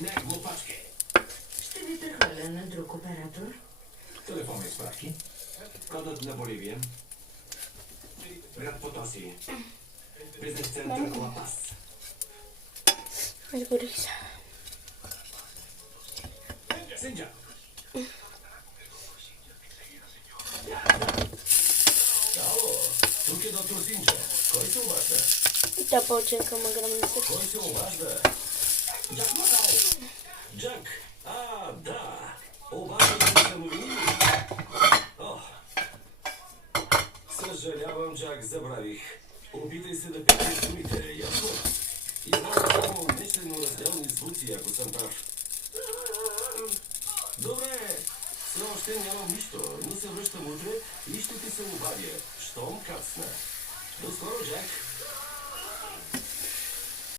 на глупачки. Ще ви прехвърля на друг оператор. Телефонни справки. Кодът на Боливия. Град Потоси. Бизнес център Ла Пас. Изгорих се. Синджа. Ало, тук е доктор Синджа. Кой се обажда? Тя по-ченка ма гръмница. Кой се обажда? Джак Макао. Джак. Да. Обаждам се новини. Съжалявам, Джак, забравих. Опитай се да пееш думите, ясно? И знам само мислено разделни звуци, ако съм прав. Добре, все още нямам нищо, но се връщам утре и ще ти се обадя, щом кацна. До скоро, Джак.